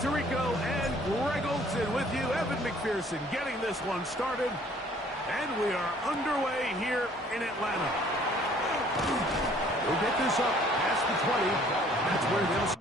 Tirico and Greg Olson with you. Evan McPherson getting this one started. And we are underway here in Atlanta. We'll get this up past the 20. That's where they'll...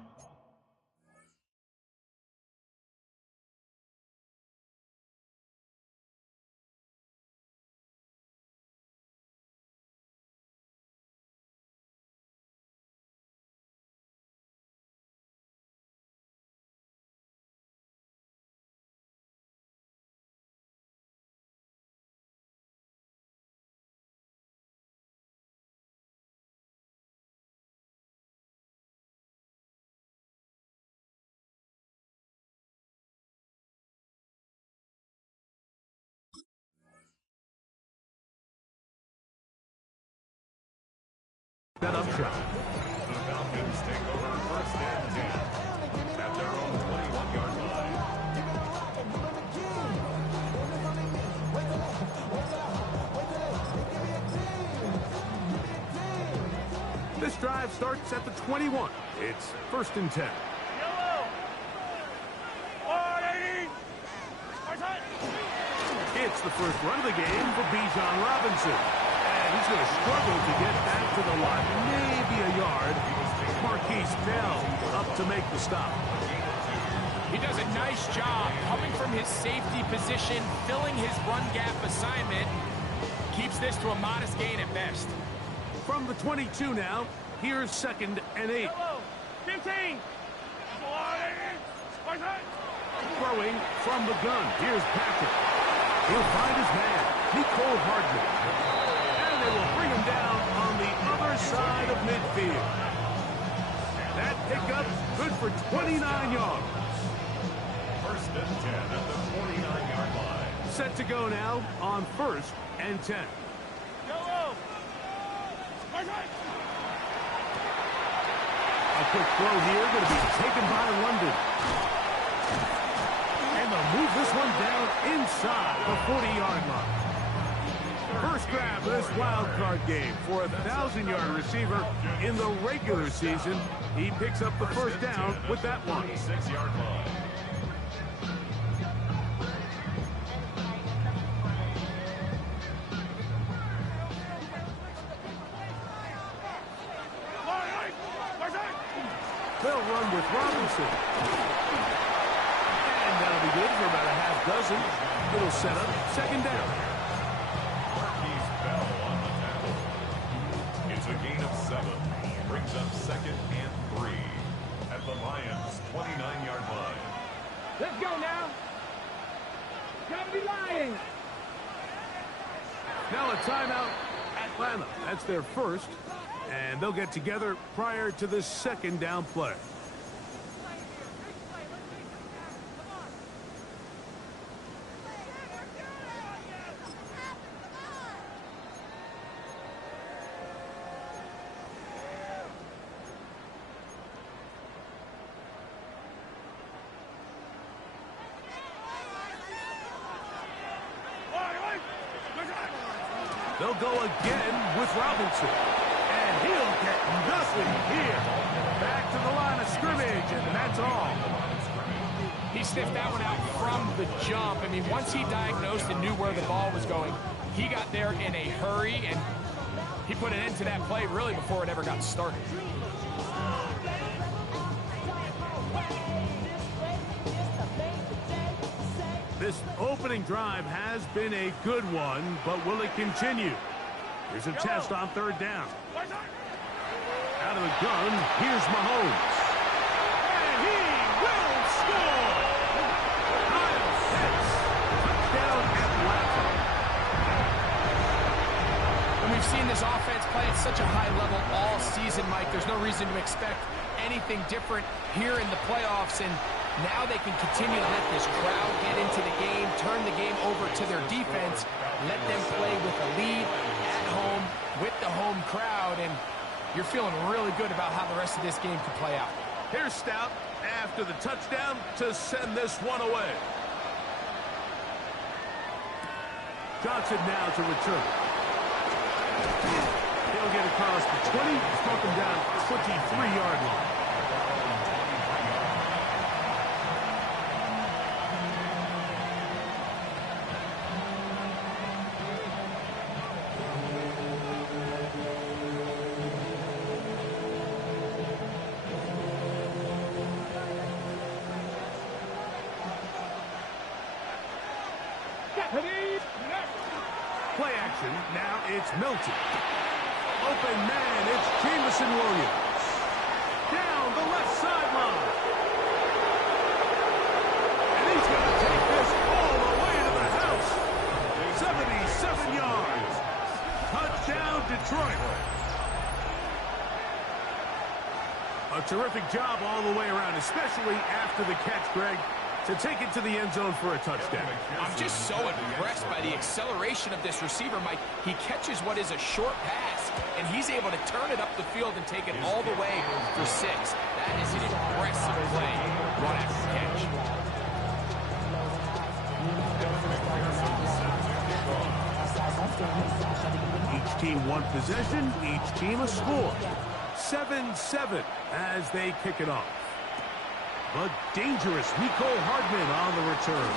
Set up shot. The Falcons take over first and 10 at their own 21-yard line. This drive starts at the 21. It's first and 10. It's the first run of the game for Bijan Robinson. He's going to struggle to get back to the line, maybe a yard. Marquise Bell up to make the stop. He does a nice job coming from his safety position, filling his run gap assignment. Keeps this to a modest gain at best. From the 22 now, here's second and 8. 15. Throwing from the gun, here's Patrick. He'll find his man, Nicole Hardman. They will bring him down on the other side of midfield. That pickup good for 29 yards. First and 10 at the 49-yard line. Set to go now on first and 10. A quick throw here going to be taken by London. And they'll move this one down inside the 40-yard line. First grab of this wild card game for a 1,000-yard receiver in the regular season. He picks up the first down with that one. 6-yard line. They'll run with Robinson. And that'll be good for about a half dozen. Little setup, second down. Gain of 7 brings up second and 3 at the Lions' 29-yard line. Let's go now. Gotta be Lions. Now a timeout, Atlanta. That's their first, and they'll get together prior to the second down play. They'll go again with Robinson. And he'll get nothing here. Back to the line of scrimmage, and that's all. He sniffed that one out from the jump. I mean, once he diagnosed and knew where the ball was going, he got there in a hurry, and he put an end to that play really before it ever got started. This opening drive has been a good one, but will it continue? Here's a test on third down. Out of the gun, here's Mahomes. And he will score! Kyle Pitts, touchdown Atlanta. And we've seen this offense play at such a high level all season, Mike. There's no reason to expect anything different here in the playoffs, and now they can continue to let this crowd get into the game, turn the game over to their defense, let them play with a lead at home with the home crowd, and you're feeling really good about how the rest of this game could play out. Here's Stout after the touchdown to send this one away. Johnson now to return. He'll get across the 20, struck him down 23-yard line. play action. Now it's Milton. Open man, it's Jamison Williams. Down the left sideline. And he's going to take this all the way to the house. 77 yards. Touchdown, Detroit. A terrific job all the way around, especially after the catch, Greg, to take it to the end zone for a touchdown. I'm just so impressed by the acceleration of this receiver, Mike. He catches what is a short pass, and he's able to turn it up the field and take it all the way for 6. That is an impressive play, run after catch. Each team one possession, each team a score. 7-7 as they kick it off. The dangerous Nico Hardman on the return.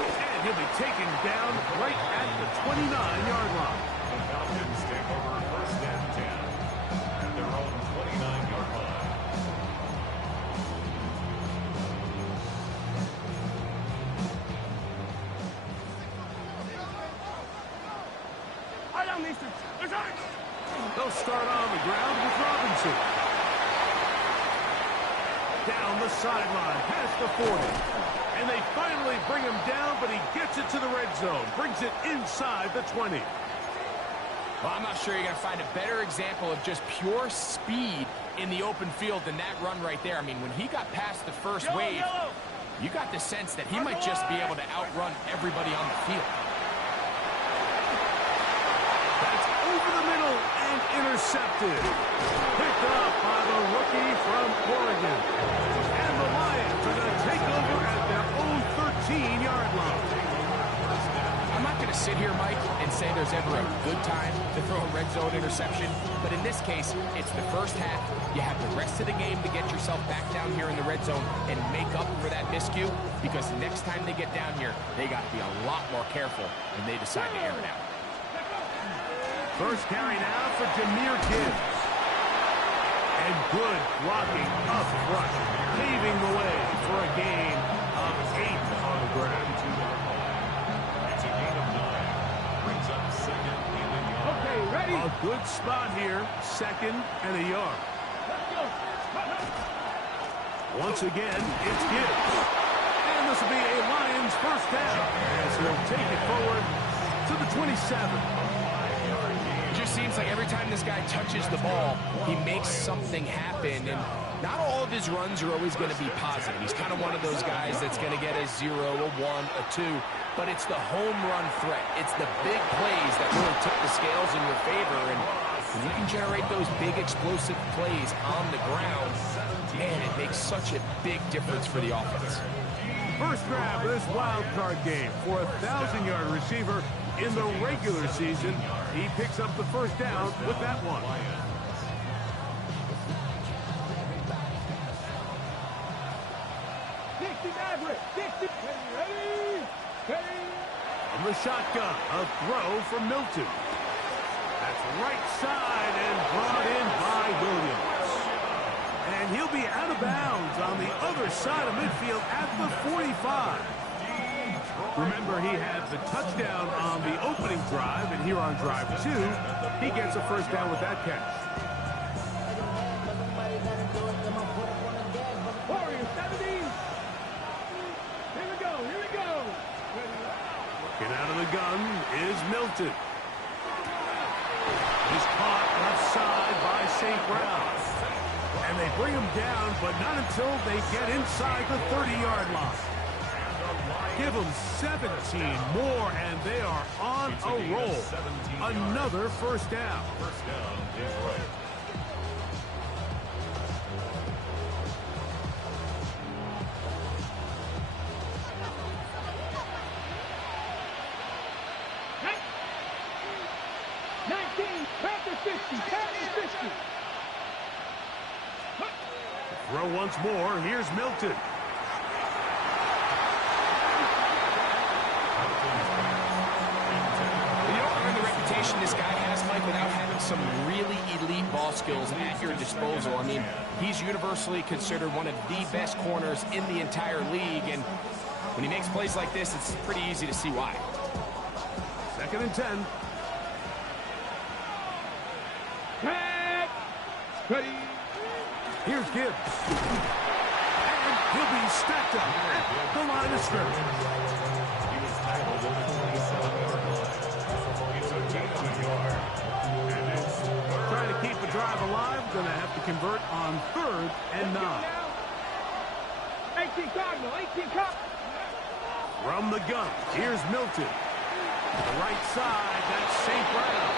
And he'll be taken down right at the 29-yard line. The Falcons take over first and 10 at their own 29-yard line. They'll start on the ground with Robinson. Down the sideline, past the 40. And they finally bring him down, but he gets it to the red zone. Brings it inside the 20. Well, I'm not sure you're going to find a better example of just pure speed in the open field than that run right there. I mean, when he got past the first wave, you got the sense that he might just be able to outrun everybody on the field. That's over the middle and intercepted. Picked up by the rookie from Oregon. And the Lions are going to take over at their own 13-yard line. I'm not going to sit here, Mike, and say there's ever a good time to throw a red zone interception, but in this case, it's the first half. You have the rest of the game to get yourself back down here in the red zone and make up for that miscue, because next time they get down here, they got to be a lot more careful when they decide to air it out. First carry now for Jahmyr Gibbs. And good blocking up front, paving the way for a gain of 8 on the ground. It's a gain of 9. Brings up second and a yard. Okay, ready? A good spot here, second and a yard. Once again, it's Gibbs. And this will be a Lions first down as he'll take it forward to the 27. Just seems like every time this guy touches the ball, he makes something happen, and not all of his runs are always going to be positive. He's kind of one of those guys that's going to get a 0, a 1, a 2, but it's the home run threat. It's the big plays that really tip the scales in your favor, and when you can generate those big explosive plays on the ground, man, it makes such a big difference for the offense. First grab of this wild card game for a 1,000-yard receiver in the regular season. He picks up the first down with that one. From the shotgun, a throw from Milton. That's right side and brought in by Williams. And he'll be out of bounds on the other side of midfield at the 45. Remember, he had the touchdown on the opening drive, and here on drive 2, he gets a first down with that catch. Warriors 17. Here we go, here we go. Looking out of the gun is Milton. He's caught left side by St. Brown. And they bring him down, but not until they get inside the 30-yard line. Give them 17 more, and they are on a roll. Another first down. First down, Detroit. Throw once more. Here's Milton. This guy has, Mike, without having some really elite ball skills at your disposal. I mean, he's universally considered one of the best corners in the entire league, and when he makes plays like this, it's pretty easy to see why. Second and 10. Back. Ready. Here's Gibbs. And he'll be stacked up at the line of scrimmage. He was tackled at the 27-yard line. It's a gain of a yard. And it's Trying to keep the drive alive, going to have to convert on 3rd and 9. 18 Cardinal, 18 Cardinal. From the gun, here's Milton. To the right side, that's St. Brown.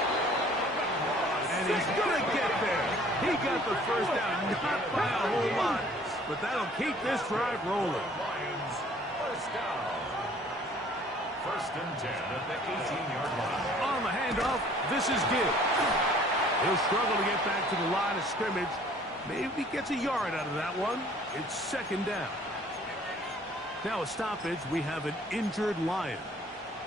And he's going to get there. He got the first down, not by a whole lot, but that'll keep this drive rolling. Lions first down. 1st and 10 at the 18-yard line. On the handoff, this is Gibbs. He'll struggle to get back to the line of scrimmage. Maybe gets a yard out of that one. It's 2nd down. Now a stoppage, we have an injured Lion.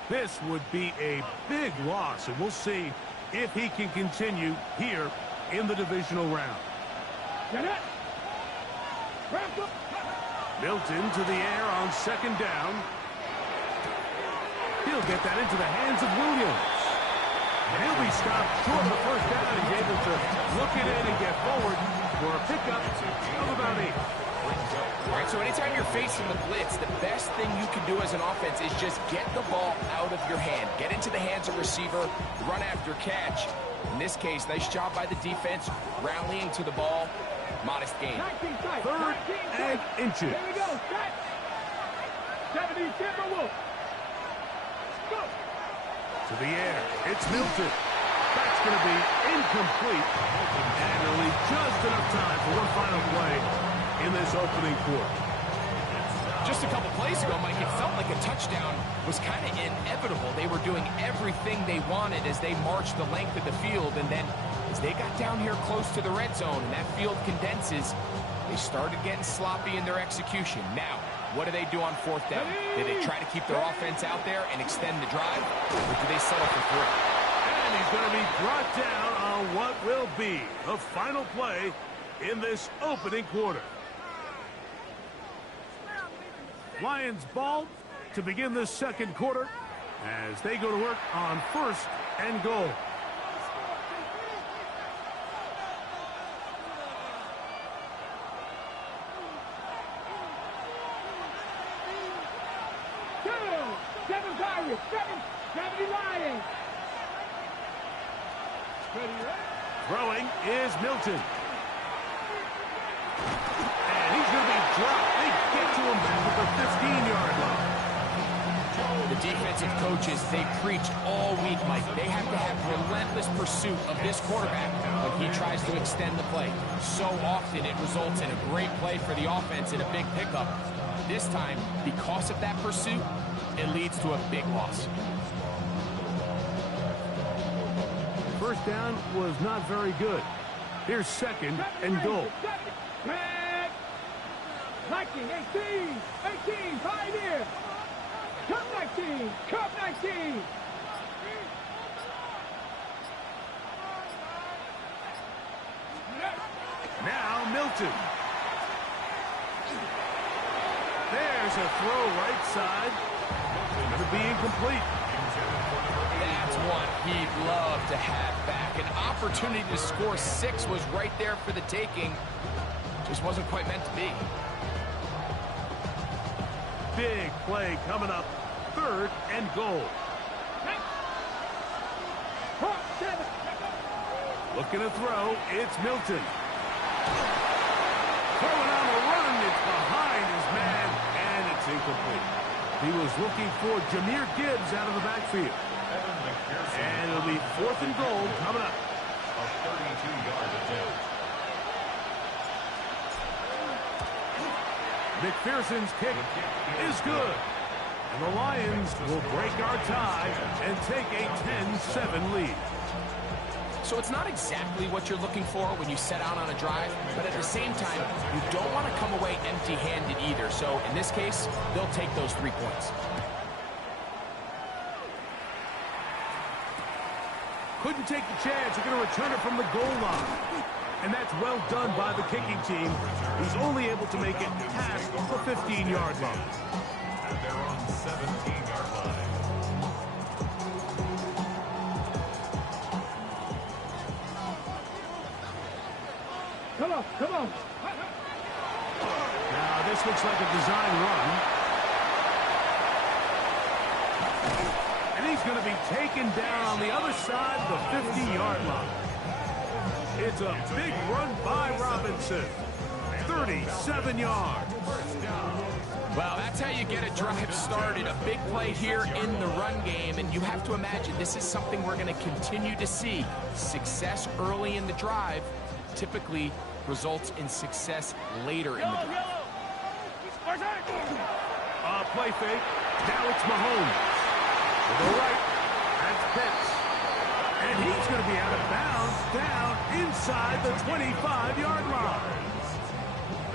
This would be a big loss, and we'll see if he can continue here in the divisional round. Milton to the air on 2nd down. He'll get that into the hands of Williams. And he'll be stopped short of the first down. He's able to look it in and get forward for a pickup of about 8. All right, so anytime you're facing the blitz, the best thing you can do as an offense is just get the ball out of your hand. Get into the hands of receiver, run after catch. In this case, nice job by the defense, rallying to the ball. Modest gain. 3rd and inches. Here we go. Set. 70 Timberwolves. Go. To the air. It's Milton. That's going to be incomplete. And it'll leave just enough time for one final play in this opening quarter. Just a couple plays ago, Mike, it felt like a touchdown was kind of inevitable. They were doing everything they wanted as they marched the length of the field, and then as they got down here close to the red zone and that field condenses, they started getting sloppy in their execution. Now, what do they do on 4th down? Do they try to keep their offense out there and extend the drive, or do they settle for 3? And he's going to be brought down on what will be the final play in this opening quarter. Lions ball to begin this 2nd quarter as they go to work on 1st and goal. Seven Tigers, 70 Lions. Throwing is Milton. And he's going to be dropped. They get to him back at the 15-yard line. The defensive coaches, they preached all week, Mike. They have to have relentless pursuit of this quarterback when he tries to extend the play. So often it results in a great play for the offense and a big pickup. This time, because of that pursuit, it leads to a big loss. First down was not very good. Here's 2nd and goal. Back. Viking, 18, Pioneer. Cup 19, Cup 19. Now Milton. There's a throw right side. Going to be incomplete. That's one he'd love to have back. An opportunity to score 6 was right there for the taking. Just wasn't quite meant to be. Big play coming up. 3rd and goal. Looking to throw. It's Milton. Throwing on the run. It's behind his man, and it's incomplete. He was looking for Jahmyr Gibbs out of the backfield. And it'll be 4th and goal coming up. A 32-yard attempt. McPherson's kick is good. And the Lions will break our tie and take a 10-7 lead. So it's not exactly what you're looking for when you set out on a drive, but at the same time, you don't want to come away empty-handed either. So in this case, they'll take those 3 points. Couldn't take the chance. They're going to return it from the goal line. And that's well done by the kicking team, who's only able to make it past the 15-yard line. And they're on 17-yard line. Come on, come on. Now, this looks like a design run. And he's going to be taken down on the other side of the 50-yard line. It's a big run by Robinson. 37 yards. Well, that's how you get a drive started. A big play here in the run game, and you have to imagine this is something we're going to continue to see. Success early in the drive typically results in success later in the drive. Play fake. Now it's Mahomes. To the right. That's Pitts. And he's going to be out of bounds down inside the 25-yard line.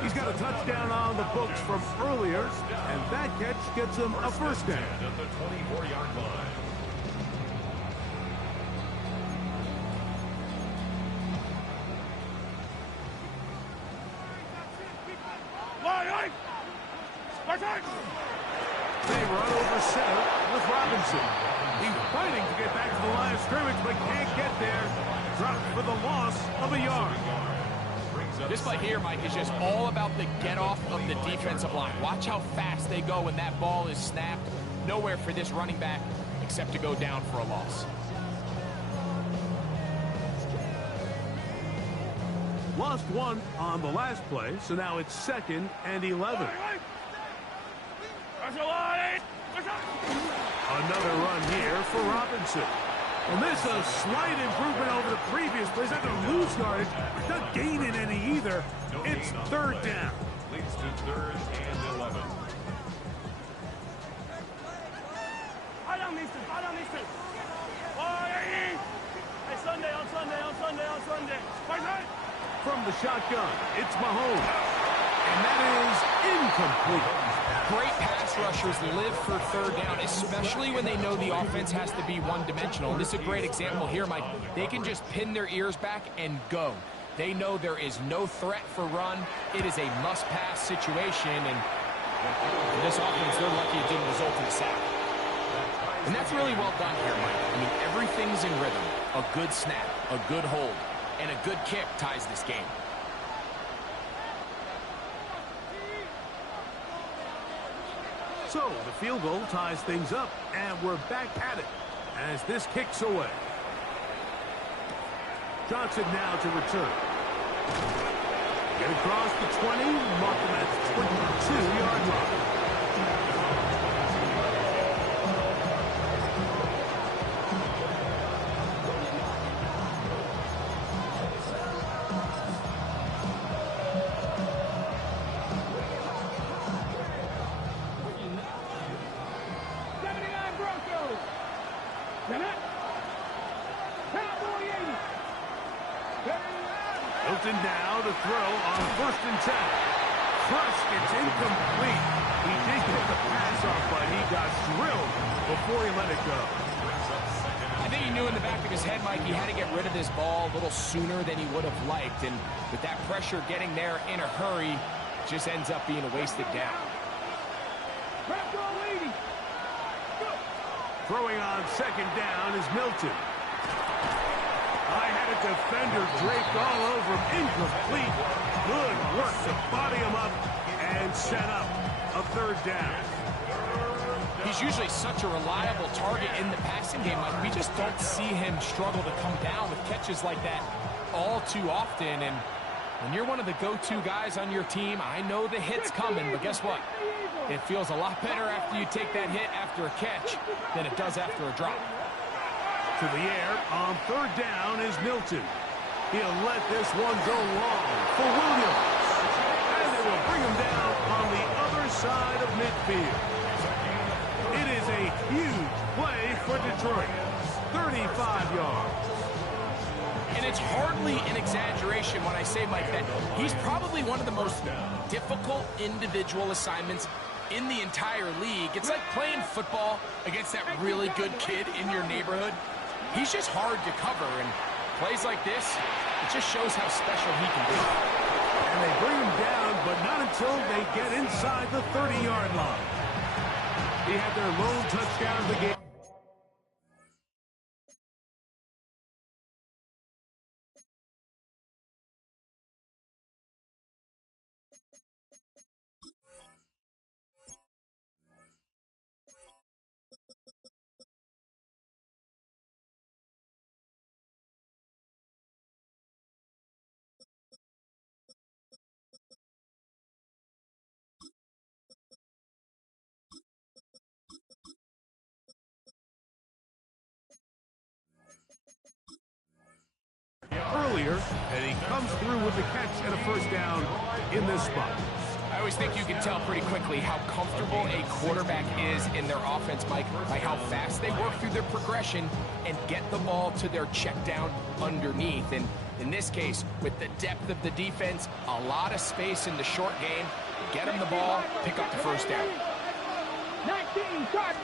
He's got a touchdown on the books from earlier, and that catch gets him a first down. At the 24-yard line. They run over center with Robinson. He's fighting to get back to the line of scrimmage, but can't get there. Dropped for the loss of a yard. This play here, Mike, is just all about the get-off of the defensive line. Watch how fast they go when that ball is snapped. Nowhere for this running back except to go down for a loss. Lost one on the last play, so now it's 2nd and 11. Another run here for Robinson. And this is a slight improvement over the previous plays. Not going to lose yardage. Not gaining any either. It's 3rd down. Leads to 3rd and 11. From the shotgun, it's Mahomes. And that is incomplete. Great pass rushers live for 3rd down, especially when they know the offense has to be one-dimensional. And this is a great example here, Mike. They can just pin their ears back and go. They know there is no threat for run. It is a must-pass situation, and for this offense, they're lucky it didn't result in a sack. And that's really well done here, Mike. I mean, everything's in rhythm. A good snap, a good hold, and a good kick ties this game. So the field goal ties things up, and we're back at it as this kicks away. Johnson now to return. Get across the 20, mark him at the 22-yard line. Hilton now to throw on 1st and 10. Crush gets incomplete. He did get the pass off, but he got drilled before he let it go. I think he knew in the back of his head, Mike, he had to get rid of this ball a little sooner than he would have liked. And with that pressure getting there in a hurry, just ends up being a wasted down. Throwing on 2nd down is Milton. I had a defender draped all over him. Incomplete. Good work to body him up and set up a 3rd down. He's usually such a reliable target in the passing game. Like, we just don't see him struggle to come down with catches like that all too often. And when you're one of the go-to guys on your team, I know the hit's coming, but guess what? It feels a lot better after you take that hit after a catch than it does after a drop. To the air on 3rd down is Milton. He'll let this one go long for Williams. And they will bring him down on the other side of midfield. It is a huge play for Detroit. 35 yards. And it's hardly an exaggeration when I say, Mike, that he's probably one of the most difficult individual assignments in the entire league. It's like playing football against that really good kid in your neighborhood. He's just hard to cover, and plays like this, it just shows how special he can be. And they bring him down, but not until they get inside the 30-yard line. He had their lone touchdown of the game. here, and he comes through with the catch and a first down in this spot. I always think you can tell pretty quickly how comfortable a quarterback is in their offense, Mike, by how fast they work through their progression and get the ball to their check down underneath. And in this case, with the depth of the defense, a lot of space in the short game, get them the ball, pick up the first down. 19, start.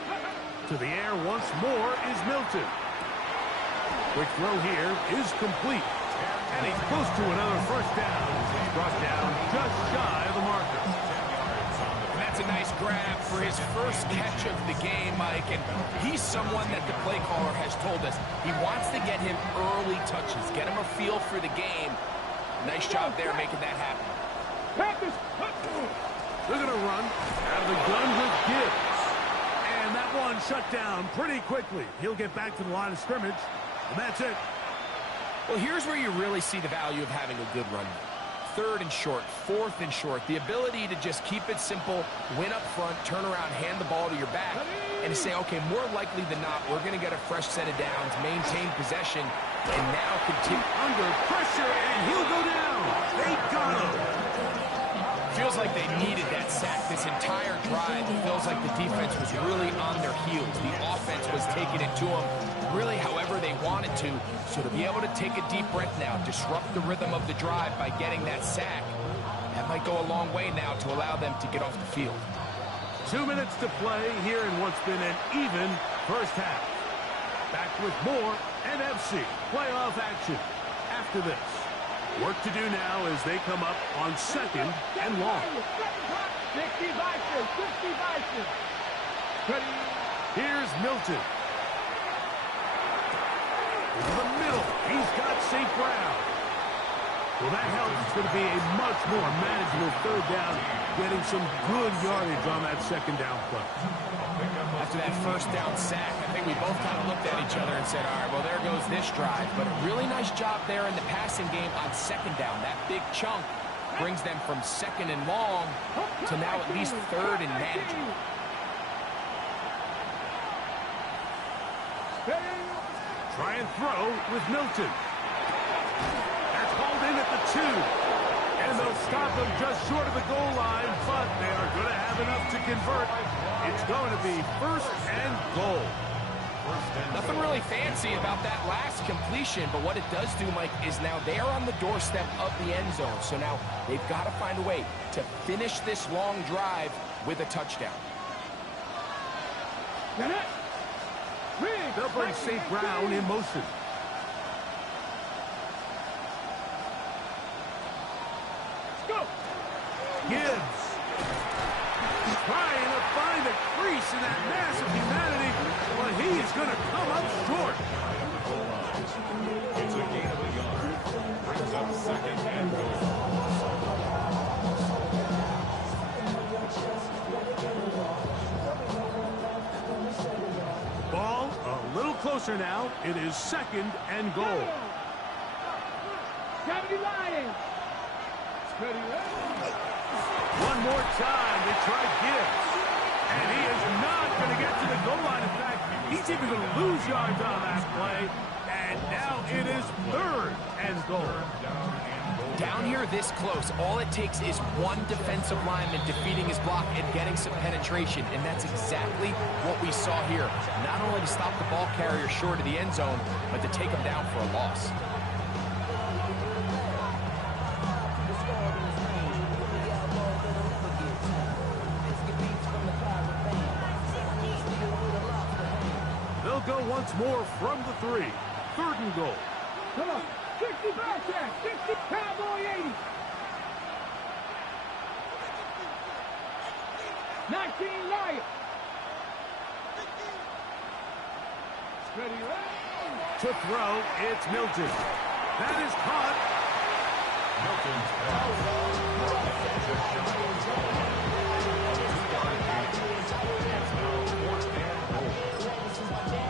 To the air once more is Milton. Quick throw here is complete. And he's close to another first down. He's brought down just shy of the marker. And that's a nice grab for his first catch of the game, Mike. And he's someone that the play caller has told us he wants to get him early touches, get him a feel for the game. Nice job there making that happen. They're going to run out of the gun with Gibbs. And that one shut down pretty quickly. He'll get back to the line of scrimmage, and that's it. Well, here's where you really see the value of having a good run. 3rd and short, 4th and short. The ability to just keep it simple, win up front, turn around, hand the ball to your back, and to say, okay, more likely than not, we're going to get a fresh set of downs, maintain possession, and now continue. Under pressure, and he'll go down. They got him. Feels like they needed that sack this entire drive. It feels like the defense was really on their heels. The offense was taking it to them really however they wanted to. So to be able to take a deep breath now, disrupt the rhythm of the drive by getting that sack, that might go a long way now to allow them to get off the field. 2 minutes to play here in what's been an even first half. Back with more NFC playoff action after this. Work to do now as they come up on 2nd and long. 60 Bison, 60 Bison. Here's Milton. Into the middle. He's got St. Brown. Well, that helps. It's going to be a much more manageable 3rd down, getting some good yardage on that 2nd down play. After that first down sack, I think we both kind of looked at each other and said, all right, well, there goes this drive. But a really nice job there in the passing game on 2nd down. That big chunk brings them from 2nd and long to now at least 3rd and manageable. Try and throw with Milton. That's hauled in at the 2. And they'll stop him just short of the goal line, but they are going to have enough to convert. It's going to be 1st and goal. Nothing really fancy about that last completion, but what it does do, Mike, is now they are on the doorstep of the end zone. So now they've got to find a way to finish this long drive with a touchdown. They'll bring St. Brown in motion. Gibbs trying to find a crease in that mass of humanity, but he is going to come up short. It's a gain of a yard. Brings up 2nd and goal. Ball a little closer now. It is 2nd and goal. 70 Lions. One more time, they try Gibbs. And he is not going to get to the goal line. In fact, he's even going to lose yards on that play. And now it is 3rd and goal. Down here this close, all it takes is one defensive lineman defeating his block and getting some penetration. And that's exactly what we saw here. Not only to stop the ball carrier short of the end zone, but to take him down for a loss. Go once more from the 3. 3rd and goal. Come on. 60 Bobcat. 60 Cowboy 80. 19 Lion. To throw, it's Milton. That is caught.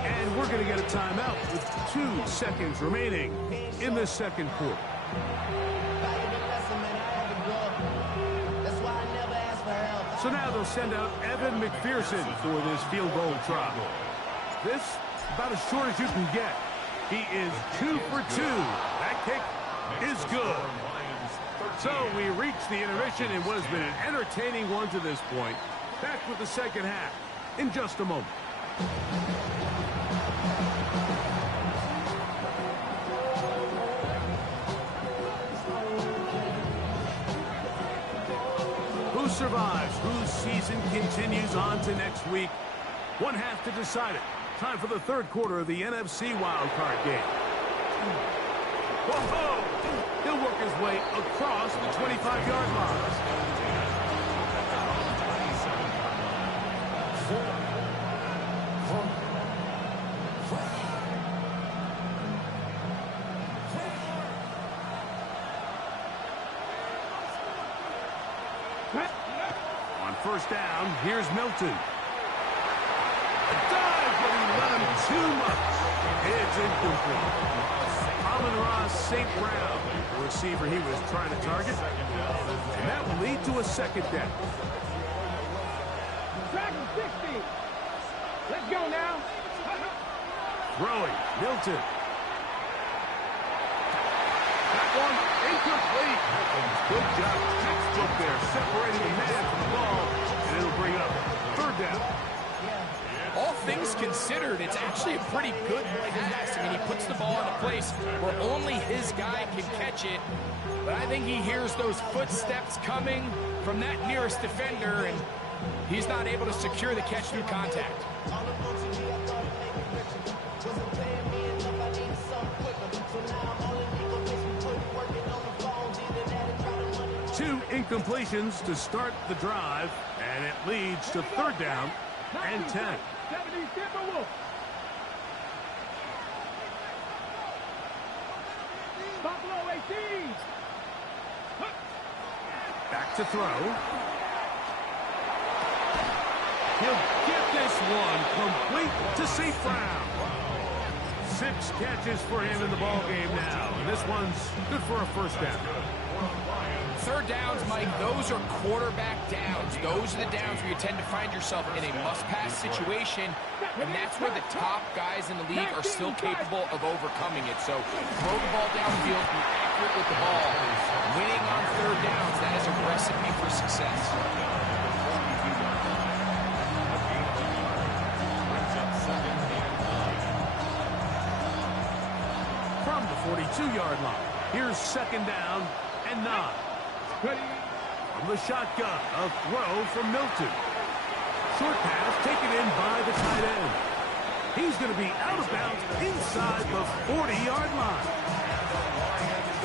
And we're going to get a timeout with 2 seconds remaining in the 2nd quarter. So now they'll send out Evan McPherson for this field goal try. This about as short as you can get. He is 2 for 2. That kick is good. So we reach the intermission in what has been an entertaining one to this point. Back with the second half in just a moment. Who survives? Whose season continues on to next week? One half to decide it. Time for the third quarter of the NFC wildcard game. Whoa! He'll work his way across the 25-yard line. On first down, here's Milton. Dive, but he let him too much. It's incomplete. Amon-Ra St. Brown, the receiver he was trying to target. And that will lead to a second down. Track 60. Let's go now. Throwing, Milton. That one incomplete. Good job, textbook there, separating the man from the ball, and it'll bring up third down. All things considered, it's actually a pretty good pass. I mean, he puts the ball in a place where only his guy can catch it. But I think he hears those footsteps coming from that nearest defender, and he's not able to secure the catch through contact. Two incompletions to start the drive, and it leads to third down and 10. 70 Timberwolves. Buffalo 18. Back to throw. He'll get this one complete to St. Brown. 6 catches for him in the ball game now. And this one's good for a first down. Third downs, Mike, those are quarterback downs. Those are the downs where you tend to find yourself in a must-pass situation, and that's where the top guys in the league are still capable of overcoming it. So throw the ball downfield, be accurate with the ball. Winning on third downs, that is a recipe for success. From the 42-yard line, here's second down and 9. From the shotgun, a throw from Milton. Short pass taken in by the tight end. He's going to be out of bounds inside the 40-yard line.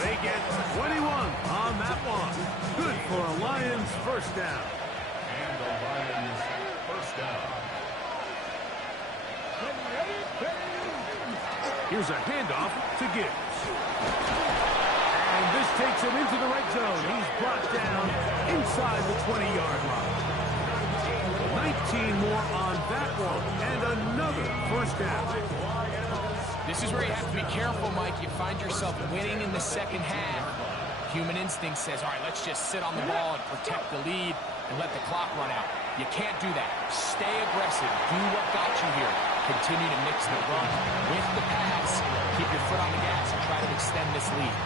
They get 21 on that one. Good for a Lions first down. And the Lions first down. Here's a handoff to Gibbs. And this takes him into the red zone. He's brought down inside the 20-yard line. 19 more on that one, and another first down. This is where you have to be careful, Mike. You find yourself winning in the second half. Human instinct says, all right, let's just sit on the ball and protect the lead and let the clock run out. You can't do that. Stay aggressive. Do what got you here. Continue to mix the run with the pass. Keep your foot on the gas and try to extend this lead.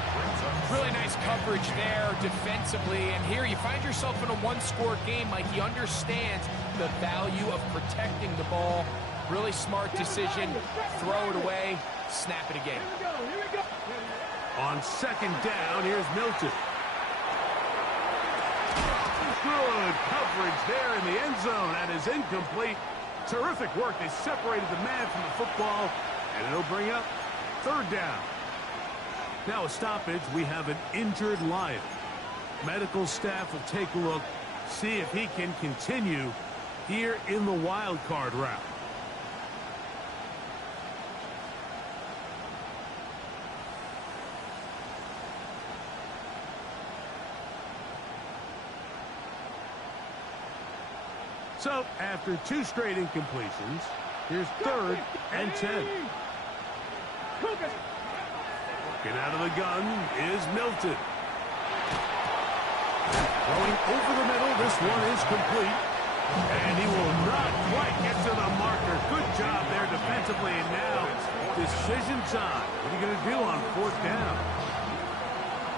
Really nice coverage there defensively. And here you find yourself in a one-score game. Like, he understands the value of protecting the ball. Really smart decision. Throw it away. Snap it again. Here we go. On second down, here's Milton. Good coverage there in the end zone. That is incomplete. Terrific work. They separated the man from the football, and it'll bring up third down. Now a stoppage. We have an injured Lion. Medical staff will take a look, see if he can continue here in the wild card round. So, after 2 straight incompletions, here's third and 10. Working out of the gun is Milton. Throwing over the middle, this one is complete. And he will not quite get to the marker. Good job there defensively, and now decision time. What are you going to do on fourth down?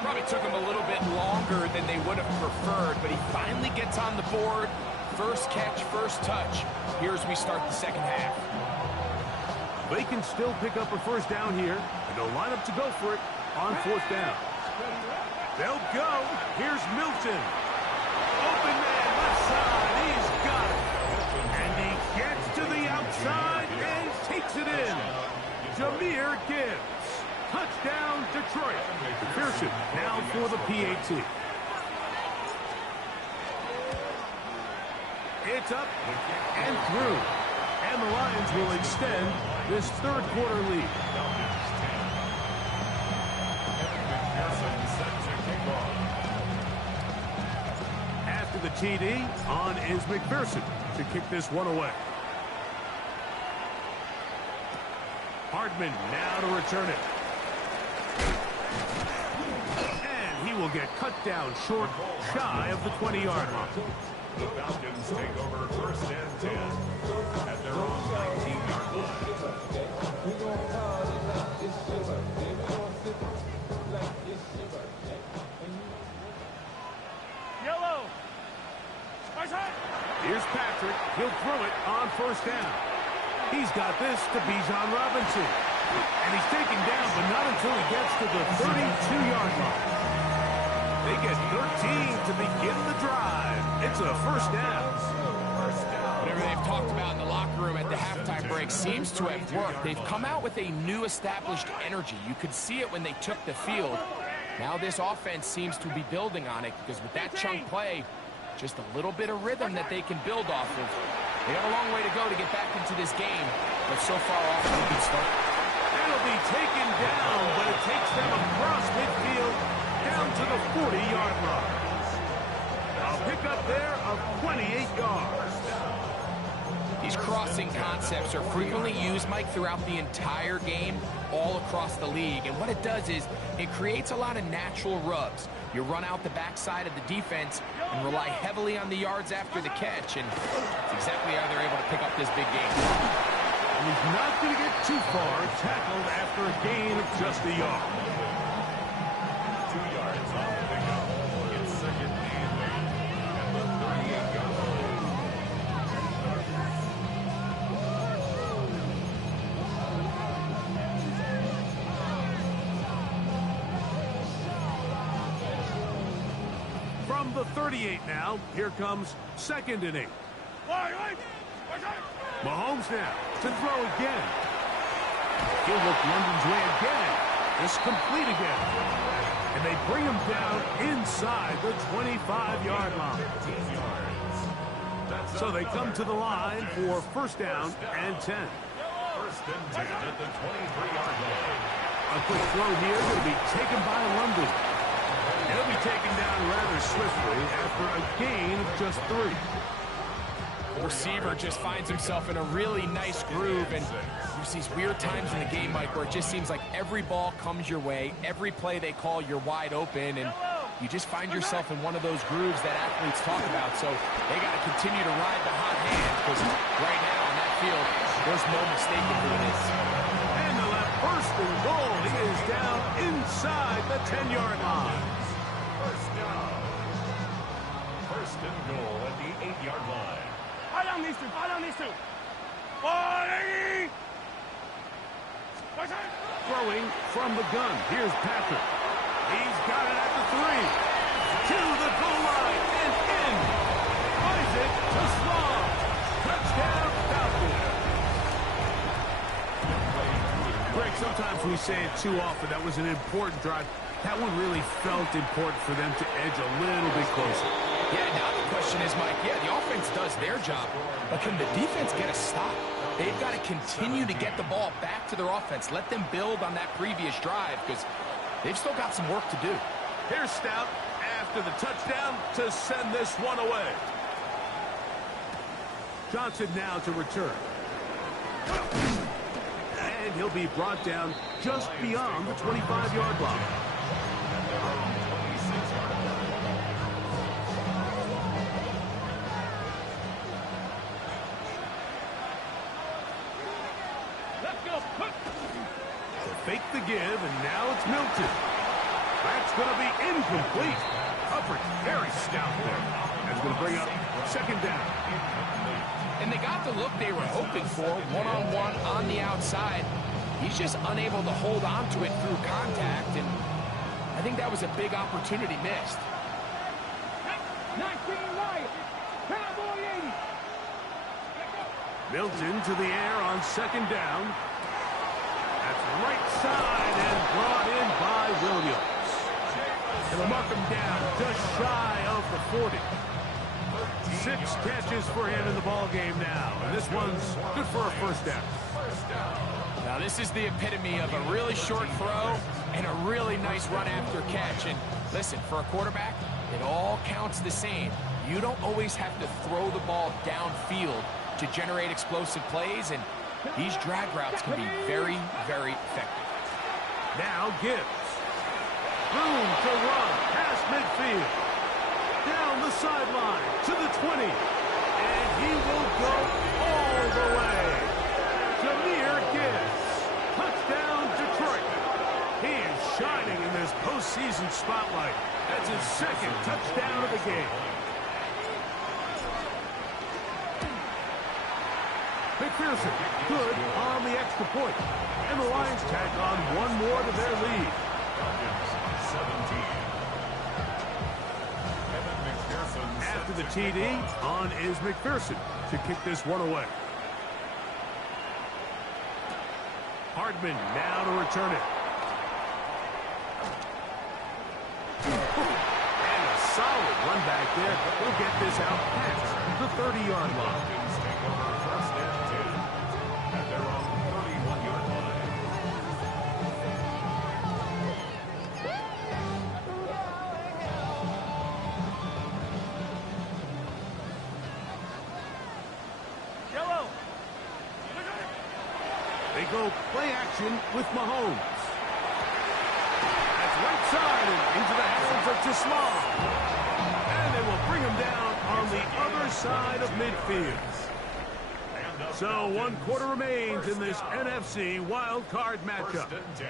Probably took him a little bit longer than they would have preferred, but he finally gets on the board. First catch, first touch. Here as we start the second half. They can still pick up a first down here, and they'll line up to go for it on fourth down. They'll go. Here's Milton. Open man, left side. He's got it. And he gets to the outside and takes it in. Jahmyr Gibbs. Touchdown, Detroit. McPherson now for the PAT. It's up and through. And the Lions will extend this third quarter lead. After the TD, on is McPherson to kick this one away. Hardman now to return it. And he will get cut down short, shy of the 20-yard line. The Falcons take over first and 10 at their own 19-yard line. Yellow. Here's Patrick. He'll throw it on first down. He's got this to Bijan Robinson. And he's taken down, but not until he gets to the 32-yard line. They get 13 to begin the drive. It's a first down. Whatever they've talked about in the locker room at the halftime break seems to have worked. They've come out with a new established energy. You could see it when they took the field. Now this offense seems to be building on it because with that chunk play, just a little bit of rhythm that they can build off of. They have a long way to go to get back into this game, but so far off to a good start. It'll be taken down, but it takes them across midfield down to the 40-yard line. A pickup there of 28 yards. These crossing concepts are frequently used, Mike, throughout the entire game, all across the league. And what it does is it creates a lot of natural rubs. You run out the backside of the defense and rely heavily on the yards after the catch. And that's exactly how they're able to pick up this big game. And he's not going to get too far, tackled after a gain of just a yard. 2 yards off the pickup. It's second and 8 at the 38-yard line. From the 38 now, here comes second and 8. Mahomes now to throw again. He'll look London's way again. It's complete again. And they bring him down inside the 25-yard line. So they come to the line for first down and 10. First and 10 at the 23-yard line. A quick throw here will be taken by London. He'll be taken down rather swiftly after a gain of just 3. The receiver just finds himself in a really nice groove, and there's these weird times in the game, Mike, where it just seems like every ball comes your way, every play they call, you're wide open, and you just find yourself in one of those grooves that athletes talk about. So they got to continue to ride the hot hand, because right now on that field, there's no mistaking who it is. And the left first and goal. He is down inside the 10-yard line. First down. First and goal at the 8-yard line. Fall on these two. Throwing from the gun. Here's Patrick. He's got it at the 3. To the goal line and in. Isaac to Sloan. Touchdown, Falcons. Greg, sometimes we say it too often. That was an important drive. That one really felt important for them to edge a little bit closer. Yeah, now the question is, Mike, the offense does their job, but can the defense get a stop? They've got to continue to get the ball back to their offense. Let them build on that previous drive because they've still got some work to do. Here's Stout after the touchdown to send this one away. Johnson now to return. And he'll be brought down just beyond the 25-yard line. Let's go. Fake the give, and now it's Milton. That's going to be incomplete. Coverage very stout there. That's going to bring up second down. And they got the look they were hoping for, one-on-one on the outside. He's just unable to hold on to it through contact, and I think that was a big opportunity missed. 19 right. Cowboy 80. Milton to the air on second down. That's right side and brought in by Williams. And they'll mark him down just shy of the 40. 6 catches for him in the ball game now. And this one's good for a first down. Now this is the epitome of a really short throw and a really nice run after catch. And listen, for a quarterback, it all counts the same. You don't always have to throw the ball downfield to generate explosive plays, and these drag routes can be very, very effective. Now Gibbs. Room to run past midfield. Down the sideline to the 20. And he will go all the way. Jahmyr Gibbs. Touchdown, Detroit. He is shining in this postseason spotlight. That's his second touchdown of the game. McPherson, good on the extra point. And the Lions tack on one more to their lead. 17. After the TD, on is McPherson to kick this one away. Hardman now to return it. And a solid run back there. We'll get this out past the 30-yard line. First and 10 at their own 31-yard line. Yellow. They go play action with Mahomes. That's right side and into the hands of Tisman. And they will bring him down on the other side of midfield. So 1 quarter remains in this NFC wildcard matchup.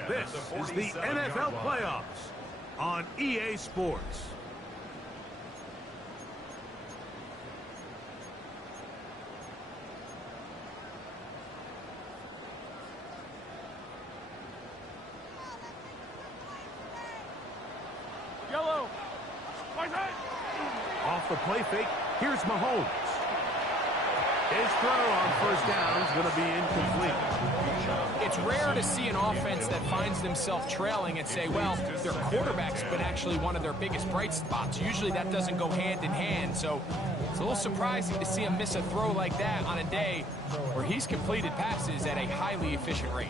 This is the NFL playoffs on EA Sports. Yellow. Off the play fake, here's Mahomes. His throw on first down is going to be incomplete. It's rare to see an offense that finds themselves trailing and say, well, their quarterback's been actually one of their biggest bright spots. Usually that doesn't go hand in hand, so it's a little surprising to see him miss a throw like that on a day where he's completed passes at a highly efficient rate.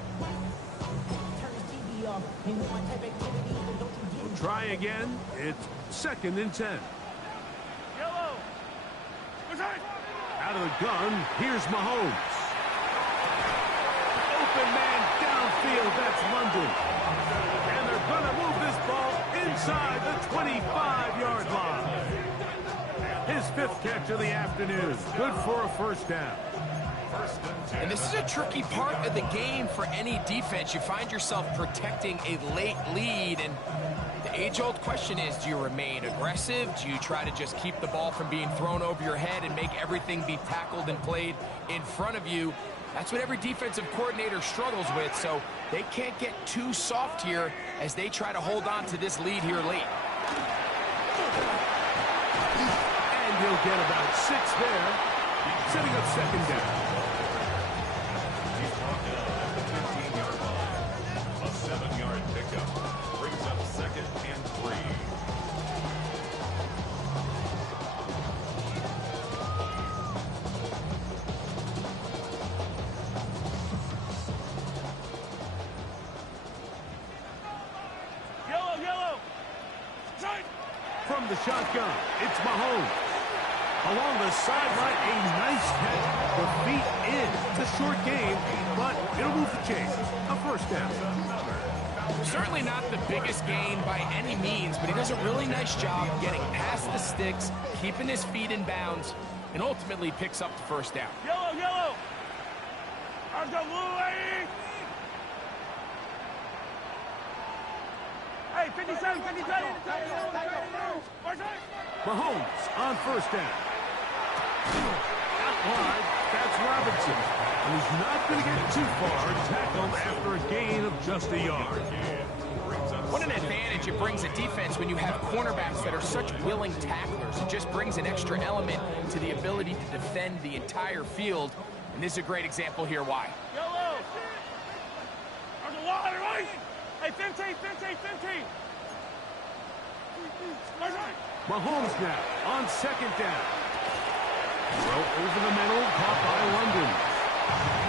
Try again. It's 2nd and 10. Yellow. Out of the gun, here's Mahomes. Open man downfield, that's London. And they're going to move this ball inside the 25-yard line. His 5th catch of the afternoon. Good for a first down. And this is a tricky part of the game for any defense. You find yourself protecting a late lead, and the age-old question is, do you remain aggressive? Do you try to just keep the ball from being thrown over your head and make everything be tackled and played in front of you? That's what every defensive coordinator struggles with, so they can't get too soft here as they try to hold on to this lead here late. And he'll get about 6 there, setting up second down. He's brought down at the 15-yard line. A 7-yard pickup brings up 2nd and 3. Yellow. From the shotgun, it's Mahomes. Along the sideline, a nice catch. The feet in. It's a short game, but it'll move the chains. A first down. Certainly not the biggest gain by any means, but he does a really nice job getting past the sticks, keeping his feet in bounds, and ultimately picks up the first down. Yellow. I've got blue lady. Hey, Hey, 57, 57. Mahomes on first down. Out wide, that's Robinson. And he's not going to get too far, tackled after a gain of just a yard. What an advantage it brings a defense when you have cornerbacks that are such willing tacklers. It just brings an extra element to the ability to defend the entire field. And this is a great example here why. Yellow. There's a wall on the right. Hey, 15, 15, 15. Mahomes now on second down. Throw over the middle, caught by London.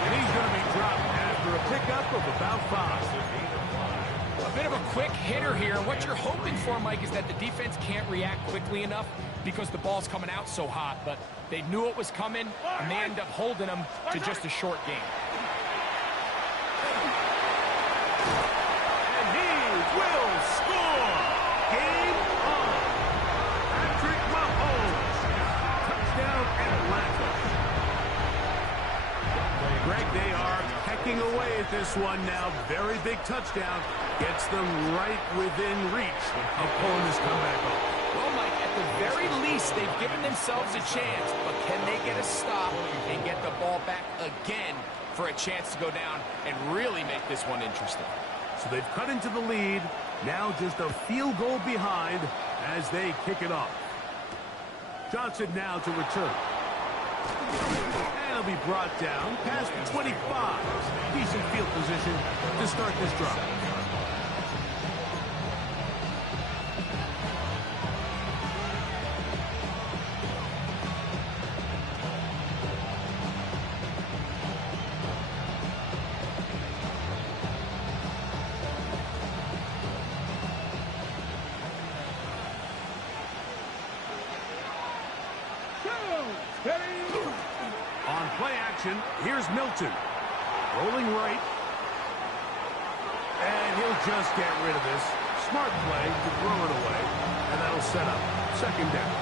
And he's going to be dropped after a pickup of about 5. A bit of a quick hitter here. And what you're hoping for, Mike, is that the defense can't react quickly enough because the ball's coming out so hot. But they knew it was coming, and they end up holding them to just a short game. And he will score. Game on. Patrick Mahomes. Touchdown Atlanta. Greg, they are pecking away at this one now. Very big touchdown. Gets them right within reach of pulling this comeback off. Well, Mike, at the very least, they've given themselves a chance, but can they get a stop and get the ball back again for a chance to go down and really make this one interesting? So they've cut into the lead. Now just a field goal behind as they kick it off. Johnson now to return. And he'll be brought down past the 25. Decent field position to start this drive. On play action, here's Milton. Rolling right. And he'll just get rid of this. Smart play to throw it away. And that'll set up second down.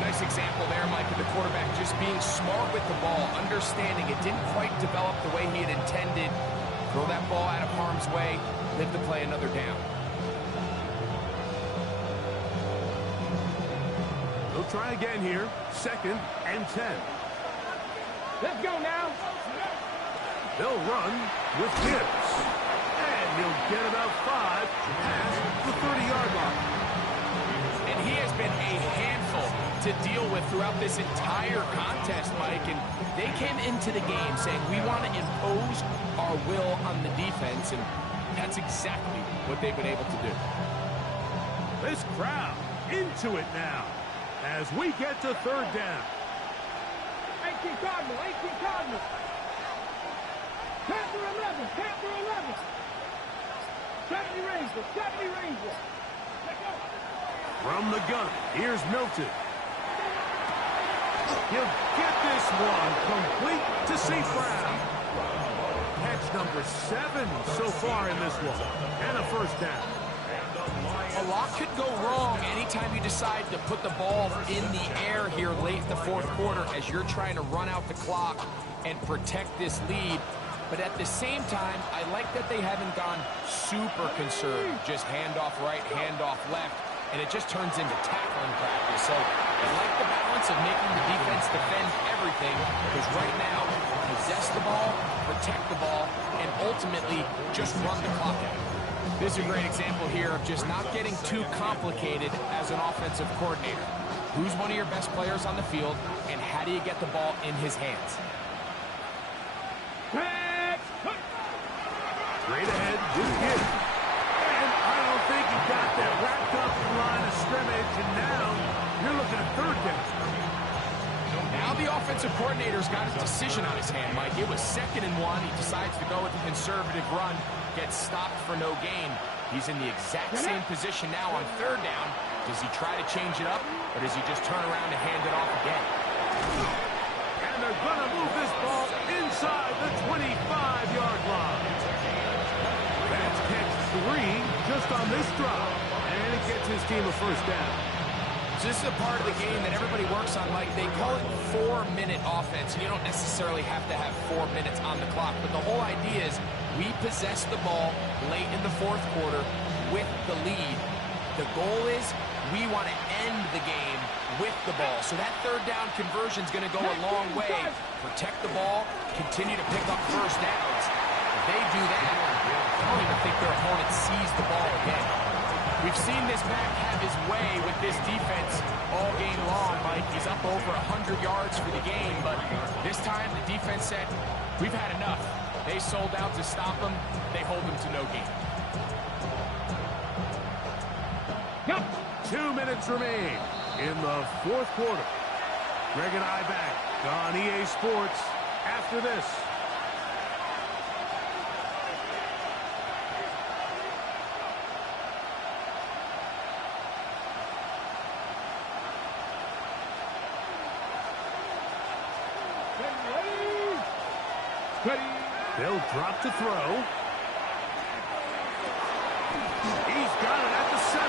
Nice example there, Mike, of the quarterback just being smart with the ball, understanding it didn't quite develop the way he had intended. Throw that ball out of harm's way, live to play another down. They'll try again here. Second and 10. Let's go now. They'll run with Gibbs. And he'll get about 5 past the 30-yard line. And he has been a handful to deal with throughout this entire contest, Mike. And they came into the game saying, we want to impose our will on the defense. And that's exactly what they've been able to do. This crowd into it now as we get to third down. 18 Cardinal, 18 Cardinal. Panther 11, Panther 11. 70 Ranger, 70 Ranger. From the gun, here's Milton. He'll get this one complete to St. Brown. Catch number 7 so far in this one. And a first down. A lot could go wrong anytime you decide to put the ball in the air here late in the fourth quarter as you're trying to run out the clock and protect this lead. But at the same time, I like that they haven't gone super conservative. Just handoff right, handoff left, and it just turns into tackling practice. So I like the balance of making the defense defend everything, because right now, possess the ball, protect the ball, and ultimately just run the clock out. This is a great example here of just not getting too complicated as an offensive coordinator. Who's one of your best players on the field, and how do you get the ball in his hands? Straight ahead, with Gibbs. And I don't think he got that wrapped up in line of scrimmage, and now you're looking at third down. Now the offensive coordinator's got his decision on his hand, Mike. It was 2nd and 1. He decides to go with the conservative run, gets stopped for no gain. He's in the exact same position now on third down. Does he try to change it up, or does he just turn around and hand it off again? And they're going to move this ball inside the 25-yard line. That's catch 3 just on this drive. And it gets his team a first down. So this is a part of the game that everybody works on, Mike. They call it 4-minute offense. You don't necessarily have to have 4 minutes on the clock, but the whole idea is we possess the ball late in the fourth quarter, with the lead. The goal is we want to end the game with the ball. So that third down conversion is going to go a long way. Protect the ball, continue to pick up first downs. If they do that, I don't even think their opponent sees the ball again. We've seen this back have his way with this defense all game long, Mike. He's up over 100 yards for the game, but this time the defense said, we've had enough. They sold out to stop him. They hold him to no gain. 2 minutes remain in the fourth quarter. Greg and I back on EA Sports after this. They'll drop to throw. He's got it at the 7.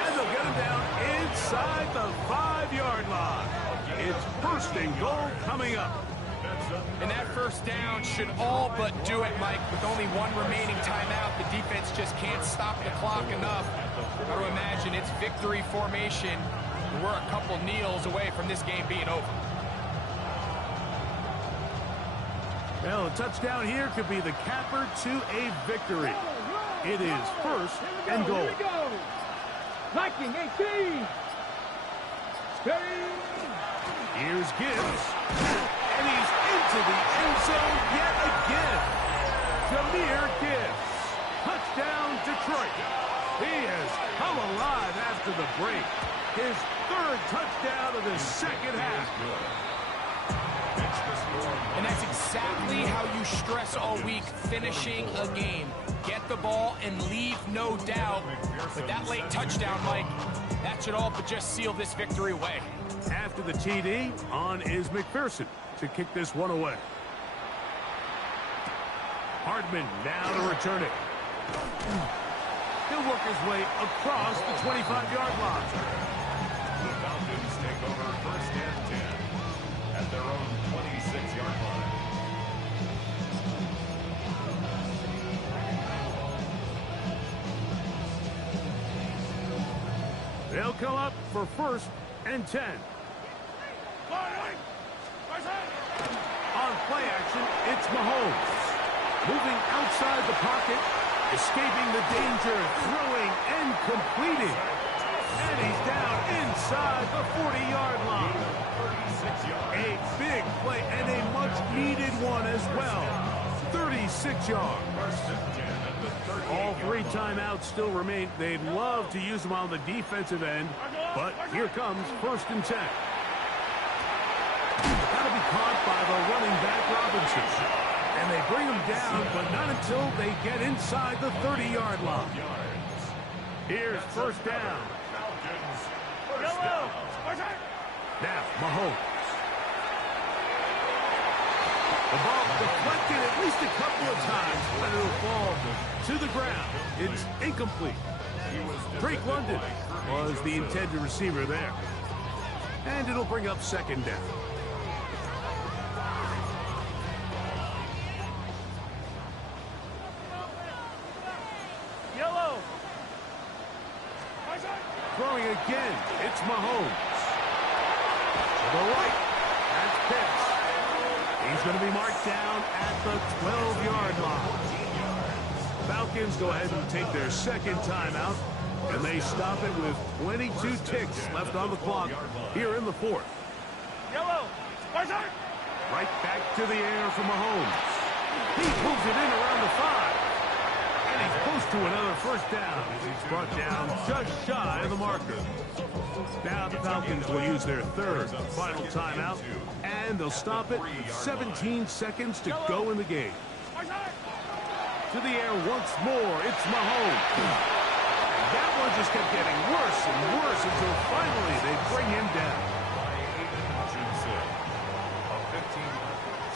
And they'll get him down inside the 5-yard line. It's first and goal coming up. And that first down should all but do it, Mike. With only one remaining timeout, the defense just can't stop the clock enough. Got to imagine it's victory formation. We're a couple kneels away from this game being over. Well, a touchdown here could be the capper to a victory. It is first and goal. Here we go. Viking 18. Steady. Here's Gibbs. And he's into the end zone yet again. Jahmyr Gibbs. Touchdown, Detroit. He has come alive after the break. His third touchdown of the second half. And that's exactly how you stress all week, finishing a game. Get the ball and leave no doubt. But that late touchdown, Mike, that should all but just seal this victory away. After the TD, on is McPherson to kick this one away. Hardman now to return it. He'll work his way across the 25-yard line. The Falcons take over first and 10 at their own 26-yard line. They'll come up for first and 10. On play action, it's Mahomes. Moving outside the pocket, escaping the danger, throwing and completing. And he's down inside the 40-yard line. A big play and a much-needed one as well. 36 yards. All 3 timeouts still remain. They'd love to use them on the defensive end, but here comes first and 10. That'll be caught by the running back Robinson. And they bring him down, but not until they get inside the 30-yard line. Here's first down. Now, Mahomes. The ball deflected at least a couple of times, but it'll fall to the ground. It's incomplete. Drake London was the intended receiver there. And it'll bring up second down. Yellow. Throwing again, it's Mahomes. To the right, that's Pitts. He's going to be marked down at the 12-yard line. Falcons go ahead and take their second timeout, and they stop it with 22 ticks left on the clock here in the fourth. Yellow. Right back to the air for Mahomes. He pulls it in around the 5. And he's close to another first down. He's brought down just shy of the marker. Now the Falcons will use their third final timeout, and they'll stop it with 17 seconds to go in the game. To the air once more, it's Mahomes. And that one just kept getting worse and worse until finally they bring him down.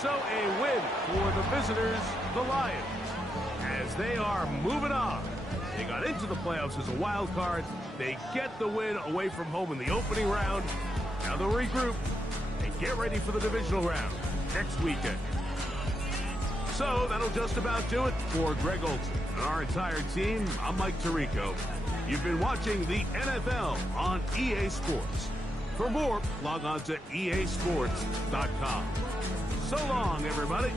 So a win for the visitors, the Lions, as they are moving on. They got into the playoffs as a wild card. They get the win away from home in the opening round. Now they'll regroup and get ready for the divisional round next weekend. So that'll just about do it for Greg Olson. And our entire team, I'm Mike Tirico. You've been watching the NFL on EA Sports. For more, log on to easports.com. So long, everybody.